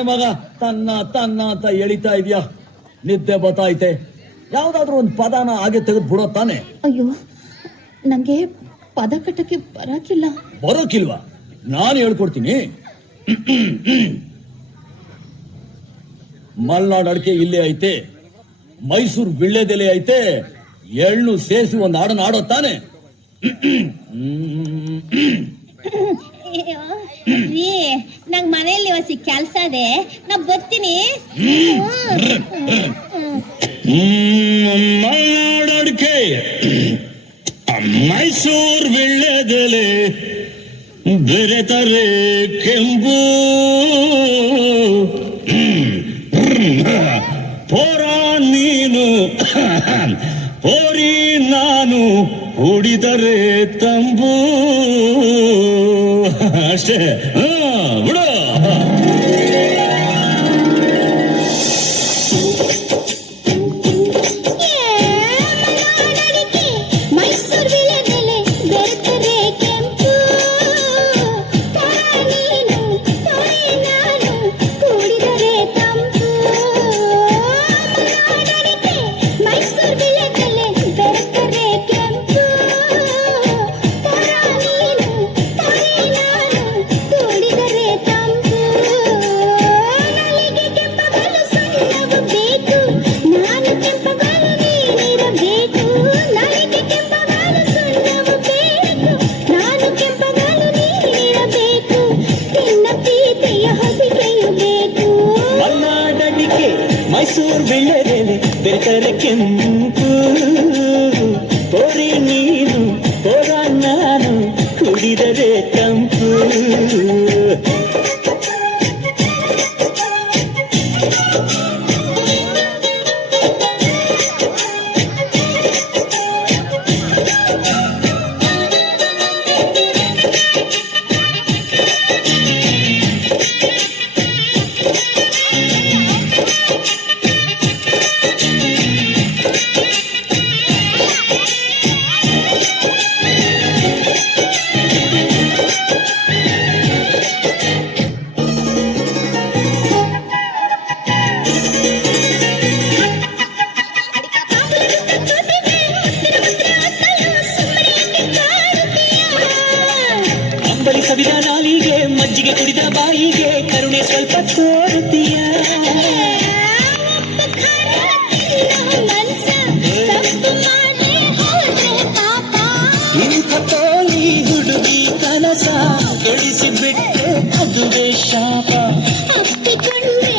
ಏನ್ ಮಗ ತನ್ನ ತನ್ನ ಅಂತ ಎಳಿತಾ ಇದೆಯಾ? ನಿದ್ದೆ ಬತ್ತಾಯ್ತೆ ಯಾವ್ದಾದ್ರು ಒಂದು ಪದನ ಹಾಗೆ ತೆಗೆದು ಬಿಡೋ ತಾನೆ? ಅಯ್ಯೋ ನಂಗೆ ಪದ ಕಟ್ಟಕ್ಕೆ ಬರಕಿಲ್ಲ. ಬರೋಕಿಲ್ವಾ? ನಾನು ಹೇಳ್ಕೊಡ್ತೀನಿ. ಮಲ್ನಾಡ್ ಅಡಿಕೆ ಇಲ್ಲೇ ಐತೆ. ಮೈಸೂರು ಬಿಳ್ಳೆದೆಲೆ ಐತೆ. ಎಳ್ಳು ಸೇರಿಸಿ ಒಂದು ಹಾಡನ್ನ ಆಡೋ ತಾನೆ. ರೀ ನಂಗ್ ಮನೆಯಲ್ಲಿ ಹೊಸಿ ಕೆಲ್ಸ ಇದೆ. ನಾ ಬರ್ತೀನಿ. ಮಲ್ನಾಡಡ್ಕೆ ಮೈಸೂರ್ ವಿಳ್ಳೆದೆಲೆ ಬೆರೆತರೆ ಕೆಂಪು. ಪೋರ ನೀನು, ಹೋರಿ ನಾನು ಕುಡಿದರೆ ತಂಬು. ಅಷ್ಟೇ ಹಾ? ಮೈಸೂರು ಬೆಳೆದೆಲೆ ಬೆರೆತರೆ ಕೆಂಪು ಬಾಯಿಗೆ ಕರುಣೆ ಸ್ವಲ್ಪ ತೋರುತ್ತೀಯ? ಇಂಥ ತೋಲಿ ಹುಡುಗಿ ಕನಸ ಬಿಟ್ಟೆ ಅದುವೇ ಶಾಪ. ಮಲೆನಾಡಡಿಕೆ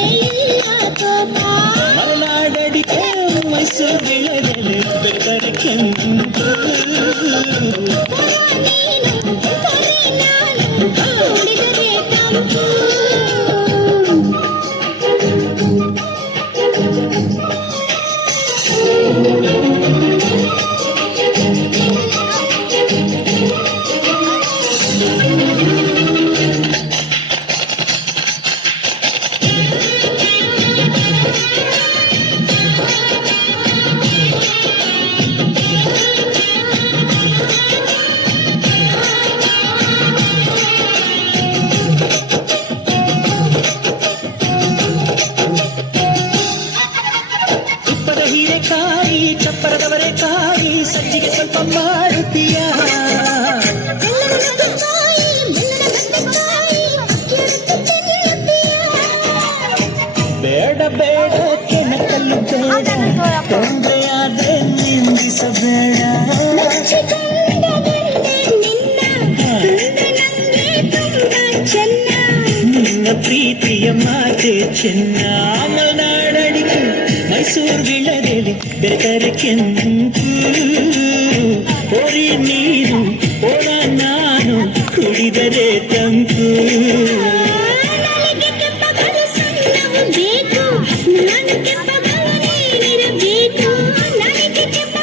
ಬೇಡ ಬೇಡ ಕೆಣಕಲ್ಲು ಬೇಡ ತೊಂದರೆಯಾದ್ರೆ ನಿಂದಿಸಬೇಡ ನಿನ್ನ ಪ್ರೀತಿಯ ಮಾತೆ ಚೆನ್ನ ಮಲೆನಾಡಡಿಕೆ ಮೈಸೂರು ವಿಳದೆಲೆ ಬೆರೆತರೆ you